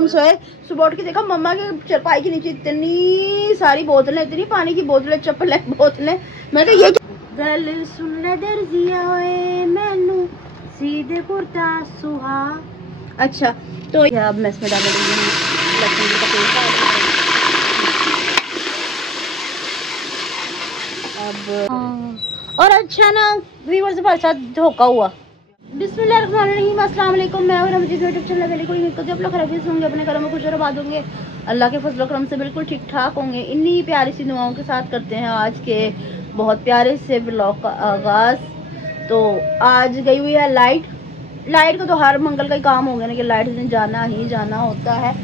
हम सोए, सुबह उठ के देखा मम्मा के चरपाई के नीचे इतनी सारी बोतलें, इतनी पानी की बोतलें, चप्पलें, बोतलें। मैं कहा ये गल सुन ले दर्जिया ओए मैनू सीधे कुर्ता सुहा। अच्छा तो अब मैं इसमें डाल अब और अच्छा ना व्यूअर्स के साथ धोखा हुआ। बिस्मिल्लाहिर्रहमानिर्रहीम, अस्सलाम वालेकुम। मैं और मुझे यूट्यूब चैनल बिल्कुल आप लोग खराब होंगे, अपने घरों में खुश और आबाद होंगे, अल्लाह के फजल करम से बिल्कुल ठीक ठाक होंगे। इन्हीं प्यारी सी दुआओं के साथ करते हैं आज के बहुत प्यारे से व्लॉग का आगाज़। तो आज गई हुई है लाइट का तो हर मंगल का ही काम हो गया ना कि लाइट दिन जाना ही जाना होता है।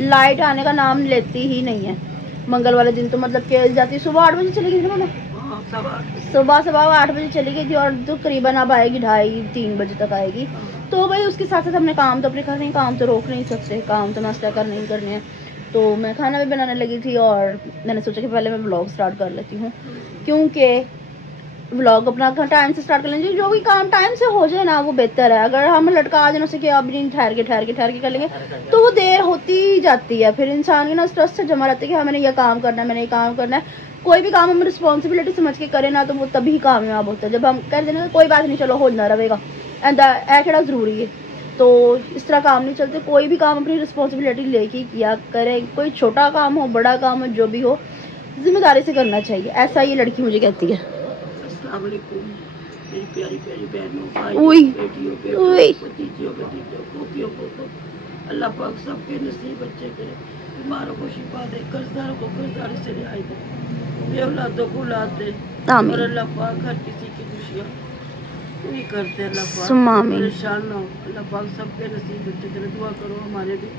लाइट आने का नाम लेती ही नहीं है मंगल वाले दिन। तो मतलब कि जाती सुबह 8 बजे चली गई थी ना, सुबह 8 बजे चली गई थी और तो करीबन अब आएगी 2:30-3 बजे तक आएगी। तो भाई उसके साथ साथ हमने काम तो अपने करने हैं, काम तो रोक नहीं सकते, काम तो नाश्ता करने ही करने हैं। तो मैं खाना भी बनाने लगी थी और मैंने सोचा कि पहले मैं व्लॉग स्टार्ट कर लेती हूँ, क्योंकि व्लॉग अपना टाइम से स्टार्ट कर लेंगे। जो भी काम टाइम से हो जाए ना वो बेहतर है। अगर हम लटका आ जाए कि अब नहीं ठहर के कर लेंगे तो वो देर होती जाती है। फिर इंसान के ना स्ट्रेस से जमा रहता है कि हाँ मैंने ये काम करना है, मैंने ये काम करना है। कोई भी काम हम रिस्पॉन्सिबिलिटी समझ के करें ना तो वो तभी कामयाब होता है। जब हम कर देना कोई बात नहीं चलो हो ना रहेगा ऐसा ज़रूरी है, तो इस तरह काम नहीं चलते। कोई भी काम अपनी रिस्पॉन्सिबिलिटी लेके किया करें, कोई छोटा काम हो बड़ा काम हो जो भी हो जिम्मेदारी से करना चाहिए। ऐसा ये लड़की मुझे कहती है। अस्सलाम वालेकुम मेरी प्यारी प्यारी बहनों, भाइयों, बेटियों, भतीजियों, पोतियों को अल्लाह पाक सबके नसीब अच्छे करे, बीमारों को शिफा दे, कर्जदारों को कर्जदारी से रिहाई दे, बेऔलादों को औलाद दे और अल्लाह पाक हर किसी की खुशियाँ पूरी करते हैं। अल्लाह पाक परेशान ना हो, अल्लाह पाक सबके नसीब अच्छे करे। दुआ करो हमारे भी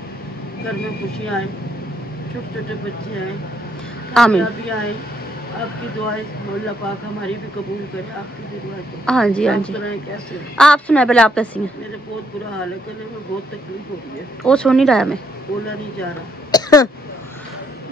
घर में खुशियाँ आए, छोटे छोटे बच्चे आए, कामयाबी आए। आपकी दुआएं अल्लाह पाक हमारी भी कबूल करे, आपकी भी दुआएं। हाँ जी हाँ जी। कैसे आप सुनाए पहले, आप कैसी हैं? मेरे बहुत बुरा हाल है, गले में बहुत तकलीफ हो रही है। वो सुन नहीं रहा, मैं बोला नहीं जा रहा।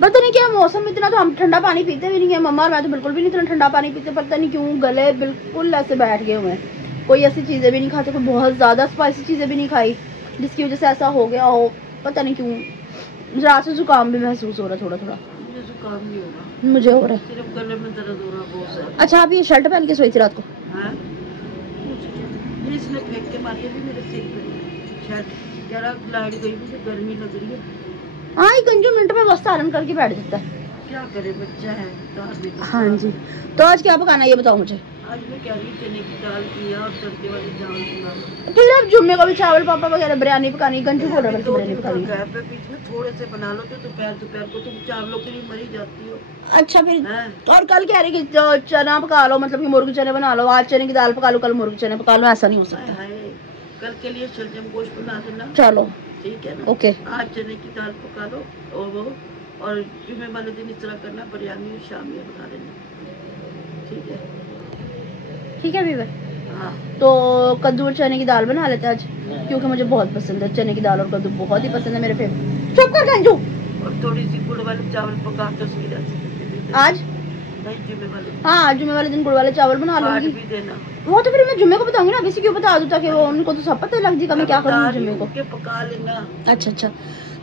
पता नहीं क्या मौसम, इतना तो हम ठंडा पानी पीते भी नहीं है मम्मा और मैं तो बिल्कुल भी नहीं इतना ठंडा पानी पीते। पता नहीं क्यों गले बिल्कुल ऐसे बैठ गए हुए हैं। कोई ऐसी चीज़ें भी नहीं खाते, कोई बहुत ज़्यादा स्पाइसी चीज़ें भी नहीं खाई जिसकी वजह से ऐसा हो गया हो। पता नहीं क्यों रात से जुकाम भी महसूस हो रहा है थोड़ा थोड़ा। जुकाम नहीं होगा, मुझे हो रहा है, सिर्फ गले में दर्द हो रहा है बहुत ज़्यादा। अच्छा आप ये शर्ट पहन के सोई थी रात को? हाँ इसने फेंक के मारी भी मेरे सिर पे शर्ट। जरा लाइट गई, मुझे गर्मी लग रही है। हाँ ये गंजू मिनट में बस तारन करके बैठ जाता है, क्या करे बच्चा है। हाँ जी। तो आज क्या पकाना है ये बताओ मुझे। आज मैं कह रही चने की दाल की और तड़के वाले चावल बनाना। फिर अब जुम्मे को भी चावल पापा वगैरह बिरयानी पकानी, गंजू बोल रहा है बिरयानी पकानी। पे बीच में थोड़े से बना लो तो दोपहर को तुम चावलों के लिए मरी जाती हो। अच्छा फिर और कल कह रही कि चना पका लो, मतलब कि मुर्ग चने बना लो। आज चने की दाल पका लो, कल मुर्ग चने पका लो, ऐसा नहीं हो सकता। कल के लिए शलजम गोश्त बना देना। चलो ठीक है ना, ओके। आज चने की दाल पका लो और जुम्मे वाले दिन इस तरह करना, बिरयानी और शाम में बना देना। ठीक है ठीक है बीवर। हाँ तो कद्दू और चने की दाल बना लेते हैं आज, क्योंकि मुझे बहुत पसंद है चने की दाल और कद्दू, बहुत ही पसंद है मेरे फेवरेट। चुप कर गंजू। और थोड़ी सी गुड़ वाले चावल पका के उसकी रेसिपी आज नहीं जुम्मे वाले। हाँ जुम्मे वाले दिन गुड़ वाले चावल बना लूंगी। भी देना वो तो फिर मैं जुम्मे को बताऊंगी ना, किसी क्यों बता दूं ताकि वो उनको तो सब पता लग जाएगा मैं क्या करूंगी जुम्मे को। पका लेना। अच्छा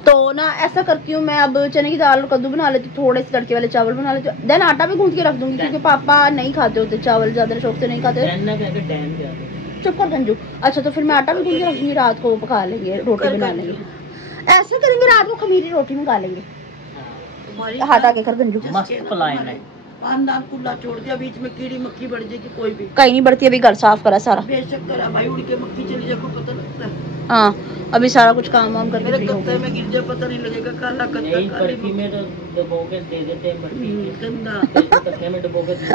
तो ना ऐसा करती हूँ मैं, अब चने की दाल और कद्दू बना लेती हूँ, थोड़े से तड़के वाले चावल बना लेती हूँ, देन आटा भी गूंथ के रख दूंगी क्योंकि पापा नहीं खाते होते चावल, ज्यादा शौक से नहीं खाते। चुप कर गंजू। अच्छा तो फिर मैं आटा भी गूंथ के रख दूंगी, रात को पका लेंगे, रोटी बना लेंगे। ऐसा करेंगे रात को खमीरी रोटी मंगा लेंगे। हाथ आगे कर गंजू। खानदान खुला छोड़ दिया, बीच में कीड़ी मक्खी बढ़ जाएगी। कोई भी कहीं नहीं बढ़ती, अभी घर साफ करा सारा। बेशक करा भाई, उड़ के मक्खी चली जाए पता लगता है। हाँ अभी सारा कुछ काम वाम करके मेरे कत्ते में गिर जाए पता नहीं लगेगा। काला कत्ता काली में डुबोके दे देते हैं गंदा।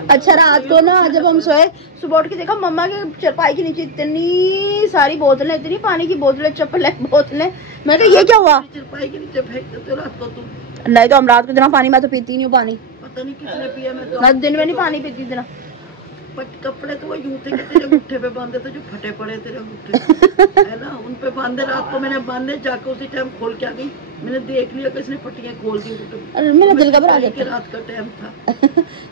अच्छा रात को ना जब हम सोए, सुबह उठ के देखा मम्मा के चरपाई के नीचे इतनी सारी बोतलें, इतनी पानी की बोतलें, चप्पलें, बोतलें। मैं कहा ये क्या हुआ? चरपाई के नीचे फेंक देते रात को तुम। नहीं तो हम रात को इतना पानी, मैं तो पीती नहीं हूँ पानी, पता नहीं किसने पिया। मैं तो दिन में नहीं पानी पीती इतना। कपड़े तो वो यूं थे कि तेरे गुट्ठे पे बांधे थे, जो फटे पड़े तेरे गुट्ठे है ना, उन पे बांधे। रात को मैंने बांधे, जाके उसी टाइम खोल के आ गई। मैंने देख लिया कि इसने पट्टियां खोल दी। मेरा दिल घबरा जाता है। रात का टाइम था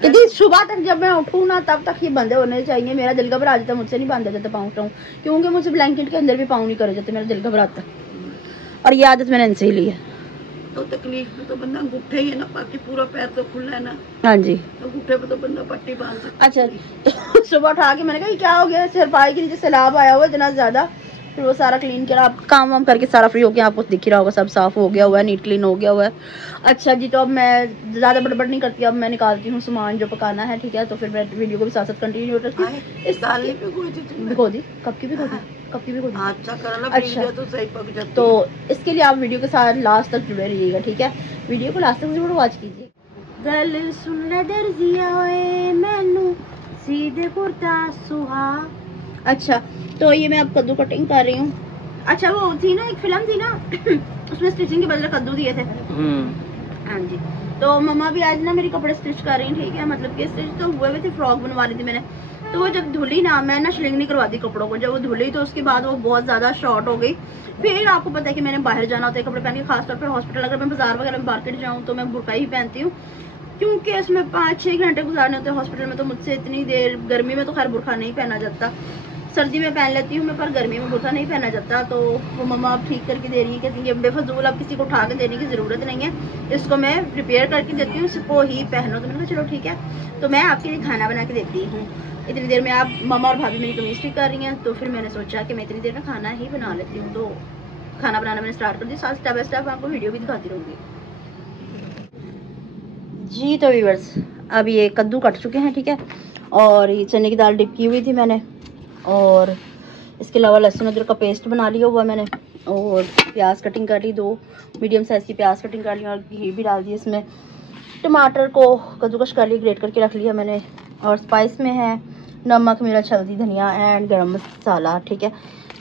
क्योंकि सुबह तक जब मैं उठूँ ना तब तक ये बंदे होने चाहिए। मेरा दिल घबरा जाता है, मुझसे नहीं बांधा जाता पाँव टाँव, क्योंकि मुझसे ब्लैंकेट के अंदर भी पाँव नहीं करे जाते, मेरा दिल घबराता है। और ये आदत मैंने इनसे ही ली है। तो तकलीफ में तो बंदा अंगूठे ही है ना, बाकी पूरा पैर तो खुला है ना। हाँ जी, अंगूठे पे तो बंदा पट्टी बांध सकता। अच्छा तो सुबह उठा के मैंने कहा ये क्या हो गया, सिर पाई के नीचे सैलाब आया हुआ इतना ज्यादा, फिर वो सारा क्लीन किया, आप काम वाम करके सारा फ्री हो गया, आपको दिख ही रहा होगा सब साफ हो गया हुआ है, नीट क्लीन हो गया हुआ है। अच्छा जी, तो अब मैं ज़्यादा बड़बड़ नहीं करती, अब मैं निकालती हूँ सामान जो पकाना है, ठीक है। तो फिर मैं वीडियो को भी साथ साथ कंटिन्यू रखती हूँ। इस दाल भिगो दी, कब की भिगो दी, कब की भिगो दी। अच्छा करना, अच्छा तो सही पक जाती। तो इसके लिए आप वीडियो के साथ लास्ट तक जुड़े रहिएगा, ठीक है। वीडियो को लास्ट तक जरूर वॉच कीजिए। गल सुन ले दर्जिया ओए मैनू सीधे कुर्ता सुहा। अच्छा, तो ये मैं अब कद्दू कटिंग कर रही हूँ। अच्छा, वो थी ना एक फिल्म थी ना उसमें स्टिचिंग के बदले कद्दू दिए थे। हाँ जी, तो मम्मा भी आज ना मेरे कपड़े स्टिच कर रही हैं, ठीक है। मतलब कि स्टिच तो हुए थे, फ्रॉक बनवा ली थी मैंने, तो वो जब धुली ना, मैं ना श्रिंक नहीं करवाती कपड़ों को, जब वो धुली तो उसके बाद वो बहुत ज़्यादा शॉर्ट हो गई। फिर आपको पता है कि मैंने बाहर जाना होता है कपड़े पहन के, खासतौर पर हॉस्पिटल, अगर मैं बाजार वगैरह में मार्केट जाऊँ तो मैं बुर्का ही पहनती हूँ, क्योंकि उसमें 5-6 घंटे गुजारने होते हैं हॉस्पिटल में, तो मुझसे इतनी देर, गर्मी में तो खैर बुर्का नहीं पहना जाता, सर्दी में पहन लेती हूँ मैं, पर गर्मी में बुर्का नहीं पहना जाता। तो वो मम्मा अब ठीक करके दे रही है, कहती है बेफजूल अब किसी को उठा के देने की ज़रूरत नहीं है, इसको मैं प्रिपेयर करके देती हूँ, इसको ही पहनो। तो मैंने कहा चलो ठीक है, तो मैं आपके लिए खाना बना के देती हूँ। इतनी देर में आप मम्मा और भाभी मेरी कमीज ठीक कर रही हैं, तो फिर मैंने सोचा कि मैं इतनी देर में खाना ही बना लेती हूँ। तो खाना बनाना मैंने स्टार्ट कर दिया, साथ स्टेप बाय स्टेप आपको वीडियो भी दिखाती रहूँगी जी। तो व्यूअर्स, अब ये कद्दू कट चुके हैं, ठीक है, और ये चने की दाल डिप की हुई थी मैंने, और इसके अलावा लहसुन अदरक का पेस्ट बना लिया हुआ मैंने, और प्याज कटिंग कर ली, 2 मीडियम साइज़ की प्याज कटिंग कर ली, और घी भी डाल दिया इसमें, टमाटर को कद्दूकश कर लिया, ग्रेट करके रख लिया मैंने, और स्पाइस में है नमक, मिर्च, हल्दी, धनिया एंड गरम मसाला, ठीक है।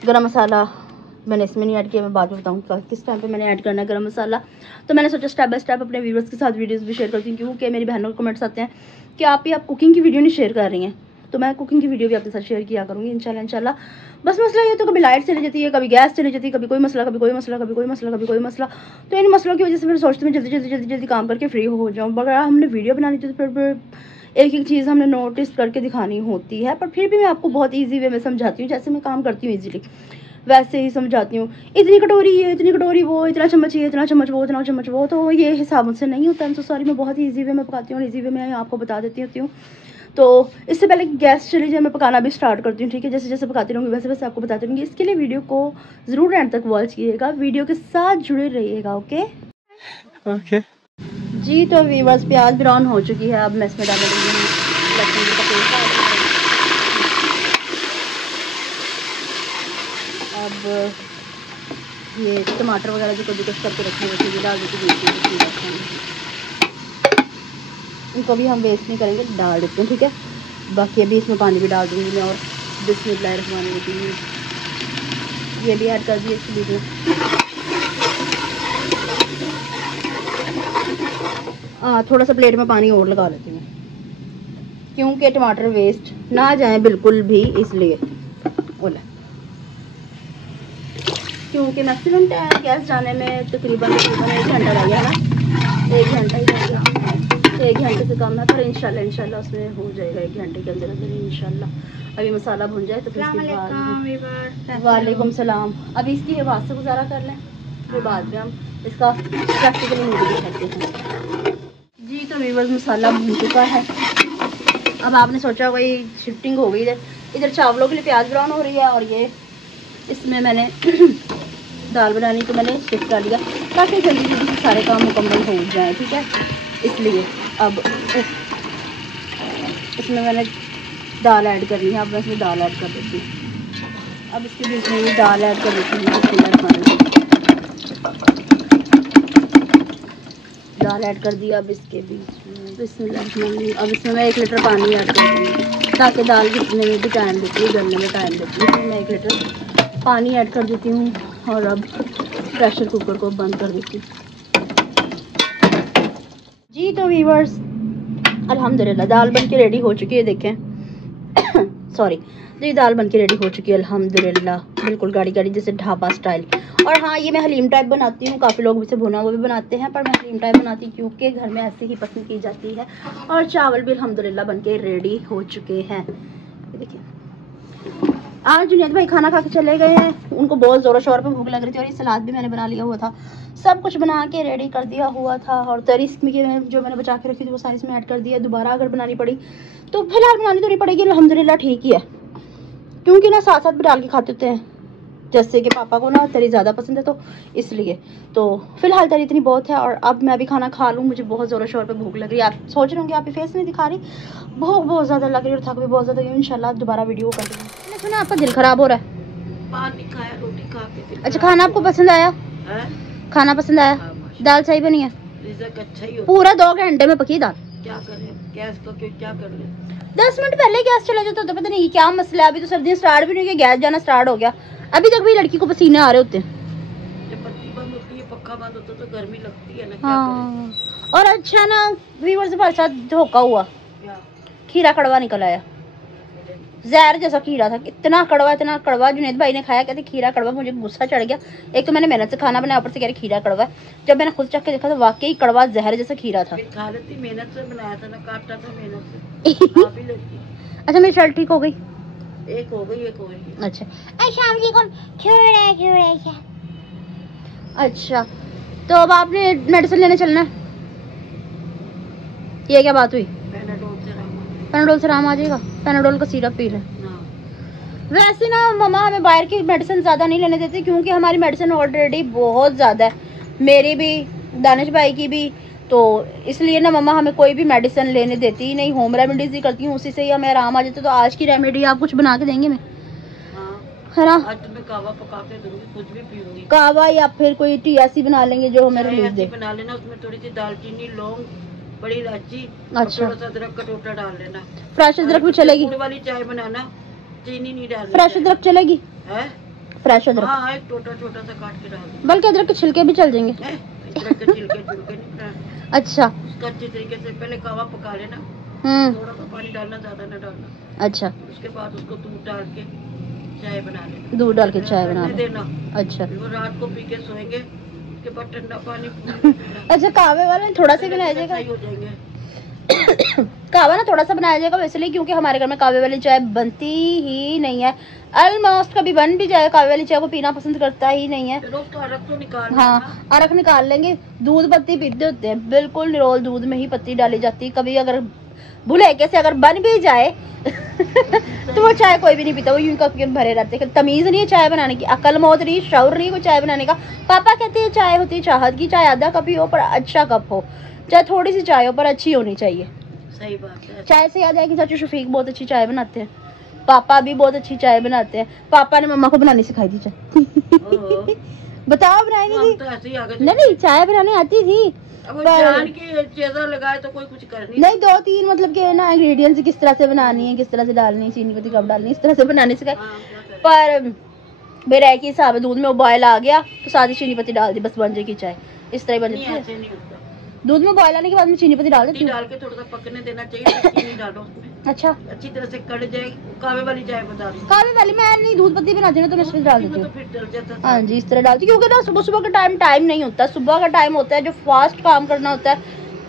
गरम मसाला मैंने इसमें नहीं ऐड किया, मैं बाद में बताऊँगा किस टाइम पे मैंने ऐड करना है गरम मसाला। तो मैंने सोचा स्टेप बाय स्टेप अपने व्यूअर्स के साथ वीडियोस भी शेयर करती हूँ, क्योंकि मेरी बहनों के कमेंट्स आते हैं कि आप कुकिंग की वीडियो नहीं शेयर कर रही हैं, तो मैं कुकिंग की वीडियो भी आपके साथ शेयर किया करूँगी इंशाल्लाह। बस मसला ये तो कभी लाइट चली जाती है, कभी गैस चली जाती है, कभी कोई मसला, कभी कोई मसला, कभी कोई मसला, कभी कोई मसला। तो इन मसलों की वजह से फिर सोचती हूँ जल्दी काम करके फ्री हो जाऊँ। अगर हमने वीडियो बनानी थी तो फिर एक एक चीज़ हमने नोटिस करके दिखानी होती है, पर फिर भी मैं आपको बहुत ईजी वे में समझाती हूँ, जैसे मैं काम करती हूँ ईजीली वैसे ही समझाती हूँ। इतनी कटोरी ये, इतनी कटोरी वो, इतना चम्मच ये, इतना चम्मच वो, इतना चम्मच वो, तो ये हिसाब मुझसे नहीं होता है। तो सॉरी, मैं बहुत ईजी वे में पकाती हूँ और ईजी वे में आपको बता देती होती हूँ। तो इससे पहले गैस चली जाए मैं पकाना भी स्टार्ट करती हूँ, ठीक है। जैसे जैसे पकाती रहूँगी वैसे वैसे आपको बताती रहूँगी। इसके लिए वीडियो को ज़रूर एंड तक वॉच कीजिएगा, वीडियो के साथ जुड़े रहिएगा, ओके ओके जी। तो व्यूअर्स, प्याज ब्राउन हो चुकी है, अब मैं इसमें डाल दूँगी लहसुन का पेस्ट। अब ये टमाटर वगैरह जो कद्दूकस करके रखे हुए थे डाल देती, इनको भी हम वेस्ट नहीं करेंगे, डाल देते हैं, ठीक है। बाकी अभी इसमें पानी भी डाल दूँगी मैं, और बिस्मिल्लाहिर्रहमानिर्रहीम ये भी ऐड कर दिए इसके बीच में। थोड़ा सा प्लेट में पानी और लगा लेती हूँ, क्योंकि टमाटर वेस्ट ना जाए बिल्कुल भी, इसलिए ओला, क्योंकि मैक्सिमम टाइम गैस जाने में तकरीबन 1 घंटा लग गया ना, 1 घंटा ही लग गया, 1 घंटे से कम है, पर इंशाल्लाह उसमें हो जाएगा 1 घंटे के अंदर अंदर इंशाल्लाह। अभी मसाला भुन जाए तो फिर वालेकुम सलाम। अभी इसकी आवाज़ से गुजारा कर लें, फिर बाद में हम इसका प्रैक्टिकली वीडियो दिखाते हैं जी। तो व्यूअर्स, मसाला भुन चुका है। अब आपने सोचा कोई शिफ्टिंग हो गई इधर चावलों के लिए प्याज ब्राउन हो रही है, और ये इसमें मैंने दाल बनानी तो मैंने शिफ्ट कर लिया ताकि जल्दी जल्दी सारे काम मुकम्मल हो जाए, ठीक है। इसलिए अब इसमें मैंने दाल ऐड करनी है, अब मैं इसमें दाल ऐड कर देती हूँ। अब इसके बीच में ये दाल ऐड कर देती हूँ, दाल ऐड कर दिया। अब इसके बीच में बिस्मिल्लाह, अब इसमें मैं 1 लीटर पानी ऐड कर दूँगी ताकि दाल गिरने में भी टाइम देती है, गलने में टाइम देती है। मैं 1 लीटर पानी ऐड कर देती हूँ, और अब प्रेशर कुकर को बंद कर देती हूँ जी। तो व्यूअर्स, अल्हम्दुलिल्लाह दाल बन के रेडी हो चुकी है, देखें सॉरी, तो ये दाल बन के रेडी हो चुकी है अल्हम्दुलिल्लाह, बिल्कुल गाढ़ी गाढ़ी जैसे ढाबा स्टाइल। और हाँ, ये मैं हलीम टाइप बनाती हूँ, काफ़ी लोग इसे भुना हुआ भी बनाते हैं, पर मैं हलीम टाइप बनाती हूँ क्योंकि घर में ऐसे ही पसंद की जाती है। और चावल भी अल्हम्दुलिल्लाह बन के रेडी हो चुके हैं, देखिए। आज जुनैद भाई खाना खा के चले गए हैं, उनको बहुत ज़ोरों शोर पे भूख लग रही थी और ये सलाद भी मैंने बना लिया हुआ था, सब कुछ बना के रेडी कर दिया हुआ था। और तरी इसमें जो मैंने बचा के रखी थी वो सारी इसमें ऐड कर दिया। दोबारा अगर बनानी पड़ी तो फिलहाल बनानी तो नहीं पड़ेगी, अल्हम्दुलिल्लाह ठीक ही है, क्योंकि ना साथ साथ भी डाल के खाते होते हैं। जैसे कि पापा को ना तरी ज़्यादा पसंद है तो इसलिए, तो फिलहाल तरी इतनी बहुत है। और अब मैं भी खाना खा लूँ, मुझे बहुत ज़ोरों शोर पे भूख लग रही है। आप सोच रहे होंगे आप फेस नहीं दिखा रही, भूख बहुत ज़्यादा लग रही है और थक भी बहुत ज़्यादा। इंशाल्लाह दोबारा वीडियो कर दूँगी। मैंने सुना आपका दिल ख़राब हो रहा है, पानी खाया, रोटी खा के। अच्छा खाना आपको पसंद आया? खाना पसंद आया? दाल सही बनी है? अच्छा ही पूरा 2 घंटे में पकी दाल। क्या करें, गैस का क्या कर ले? 10 मिनट पहले गैस चला जाता तो पता नहीं क्या मसला है। अभी तो सर्दियाँ स्टार्ट भी नहीं हुई, गैस जाना स्टार्ट हो गया। अभी तक भी लड़की को पसीने आ रहे होते हैं। जब बत्ती बंद होती है, पक्का बंद होता है तो गर्मी लगती है ना। हाँ, और अच्छा ना व्यूअर्स हमारे साथ धोखा हुआ, खीरा कड़वा निकल आया, जहर जैसा खीरा था, इतना कड़वा। जुनैद भाई ने खाया, कहते खीरा कड़वा, मुझे गुस्सा चढ़ गया। एक तो मैंने मेहनत से खाना बनाया, ऊपर से कह रहे खीरा कड़वा। जब मैंने खुद चख के देखा तो वाकई कड़वा जहर जैसा खीरा था। खा लेती, मेहनत से बनाया था ना, काटा था मेहनत से, खा भी लेती। अच्छा मेरी शर्ट ठीक हो गई? एक हो गई, एक हो गई। अच्छा अच्छा, तो अब आपने मेडिसिन लेने चलना है? ये क्या बात हुई? पैनाडोल से आराम आ जाएगा? पैनाडोल का सिरप पी लें। वैसे ना मम्मा हमें बाहर की मेडिसिन ज़्यादा नहीं लेने देती, क्योंकि हमारी मेडिसिन ऑलरेडी बहुत ज़्यादा है, मेरी भी, दानिश भाई की भी। तो इसलिए ना मम्मा हमें कोई भी मेडिसिन लेने देती ही नहीं, होम रेमेडीज ही करती हूँ, उसी से ही हमें आराम आ जाता है। तो आज की रेमेडी आप कुछ बना के देंगे मैं? है ना, आज तुम्हें कावा पका के दूंगी, कुछ भी पीऊंगी। कावा या फिर कोई टी ऐसी बना लेंगे जो हमें रिलीज दे। बना लेना, उसमें थोड़ी सी दालचीनी, लौंग, बड़ी इलायची, अच्छा, थोड़ा सा अदरक का टोटा डाल लेना। फ्रेश अदरक भी चलेगी? गुड़ वाली चाय बनाना, चीनी नहीं डालनी। फ्रेश अदरक चलेगी? है फ्रेश अदरक? हाँ, एक छोटा छोटा सा काट के डाल दो। बल्कि अदरक के छिलके भी चल जाएंगे? अदरक के छिलके नहीं बनाना। अच्छा, उसका अच्छी तरीके से पहले कावा पका लेना, थोड़ा सा पानी डालना, ज्यादा ना डालना। अच्छा, उसके बाद उसको दूध डाल के चाय बना लेना। दूध डाल के चाय बना देना। अच्छा, वो रात को पी के सोएंगे, उसके बाद ठंडा पानी पीना। अच्छा कावे वाला थोड़ा सा बनाया जाएगा? सही हो जाएंगे। कावा ना थोड़ा सा बनाया जाएगा इसलिए क्योंकि हमारे घर में कावे वाली चाय बनती ही नहीं है। ऑलमोस्ट कभी बन भी जाए, कावे वाली चाय को पीना पसंद करता ही नहीं है। चलो उसका अरक तो निकाल। हाँ, अरक निकाल लेंगे। दूध पत्ती पीते होते हैं, बिल्कुल निरोल दूध में ही पत्ती डाली जाती है। कभी अगर भुलेखे से अगर बन भी जाए तो वो चाय कोई भी नहीं पीता, वो यूं कप के भरे रहते हैं। तमीज नहीं है चाय बनाने की, अकल मौत नहीं, शौर नहीं को चाय बनाने का। पापा कहते हैं चाय होती है चाहत की, चाय आधा कप ही हो पर अच्छा कप हो, चाहे थोड़ी सी चाय हो पर अच्छी होनी चाहिए। सही बात है। चाय से याद है कि चाचू शफीक बहुत अच्छी चाय बनाते हैं, पापा भी बहुत अच्छी चाय बनाते हैं। पापा ने मम्मा को बनानी सिखाई थी चाय। बताओ बनाई नहीं थी? तो ऐसे ही आ गए। नहीं चाय बनाने आती थी, अब जान के चेज़ा लगाए तो कोई कुछ कर नहीं 2-3 मतलब के ना इंग्रेडिएंट्स किस तरह से बनानी है, किस तरह से डालनी है, चीनी पत्ती कब डालनी है, इस तरह से बनाने सिखाए। पर मेरा एक ही हिसाब है, दूध में उबाल आ गया तो सारी चीनी पत्ती डाल दी, बस बन जाएगी चाय। इस तरह ही बन जाती है। दूध में बॉयल आने के बाद में चीनी पत्ती डाल देती हूँ, डाल के थोड़ा सा पकने देना चाहिए, चीनी डालो उसमें। अच्छा, अच्छी तरह से कड़ जाए। कावे वाली चाय बता रही हूँ। कावे वाली मैं नहीं, दूध पत्ती बनाती हूँ ना तो मैं इसमें डाल देती हूँ। फिर डल जाता। हाँ जी, इस तरह डालती हूँ, क्योंकि ना सुबह सुबह का टाइम नहीं होता। सुबह का टाइम होता है जो फास्ट काम करना होता है,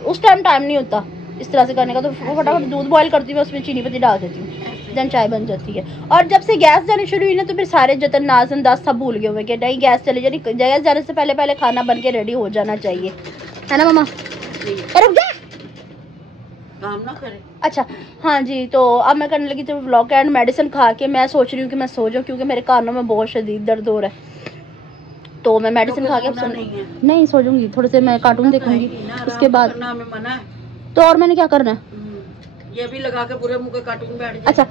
उस टाइम नहीं होता इस तरह से करने का। तो फटाफट दूध बॉयल करती हूँ, उसमें चीनी पत्ती डाल देती हूँ, देन चाय बन जाती है। और जब से गैस जानी शुरू हुई ना तो फिर सारे जतन नाज अंदाज सब भूल गए हुए कि नहीं गैस चली जानी, गैस जाने से पहले खाना बन के रेडी हो जाना चाहिए, है ना मम्मा? रुक जा, काम ना करे। अच्छा हाँ जी, तो अब मैं करने लगी थी व्लॉग एंड मेडिसिन खा के मैं सोच रही हूँ कि मैं सो जाऊँ, क्योंकि मेरे कानों में बहुत शदीद दर्द हो रहा है। तो मैं मेडिसिन खा के नहीं सो जाऊंगी, थोड़े से मैं कार्टून देखूंगी उसके बाद। तो और मैंने क्या करना है? ये भी लगा के पूरे मुंह के कार्टून बैठ जाए।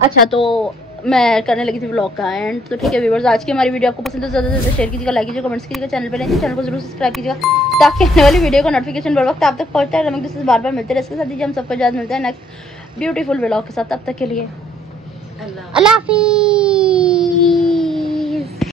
अच्छा तो मैं करने लगी थी व्लॉग का एंड। तो ठीक है व्यूअर्स, आज की हमारी वीडियो आपको पसंद है ज़्यादा से ज़्यादा शेयर कीजिएगा, लाइक कीजिएगा, कमेंट्स कीजिएगा, चैनल पे नहीं चैनल को जरूर सब्सक्राइब कीजिएगा ताकि आने वाली वीडियो का नोटिफिकेशन बर वक्त आप तक पहुंचता है। हम दूसरे बार मिलते रहे, इसके साथ ही हम सबको याद मिलते हैं नेक्स्ट ब्यूटीफुल व्लॉग के साथ। तब तक के लिए अल्लाह हाफिज़।